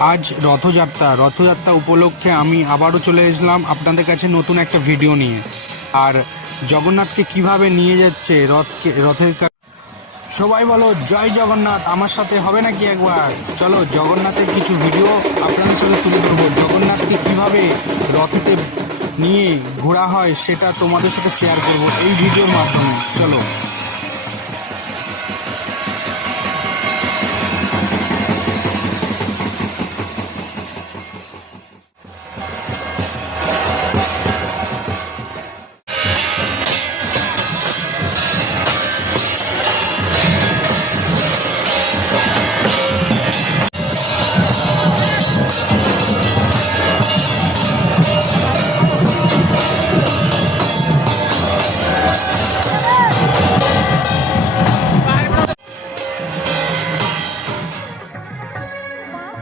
আজ রথযাত্রা উপলক্ষে আমি আবারও চলে এসলাম আপনাদের কাছে নতুন একটা ভিডিও নিয়ে। আর জগন্নাথকে কিভাবে নিয়ে যাচ্ছে সবাই বলো জয় জগন্নাথ, আমার সাথে হবে নাকি একবার? চলো জগন্নাথের কিছু ভিডিও আপনাদের সাথে তুলে ধরবো। জগন্নাথকে কিভাবে রথেতে নিয়ে ঘোরা হয় সেটা তোমাদের সাথে শেয়ার করব এই ভিডিওর মাধ্যমে। চলো।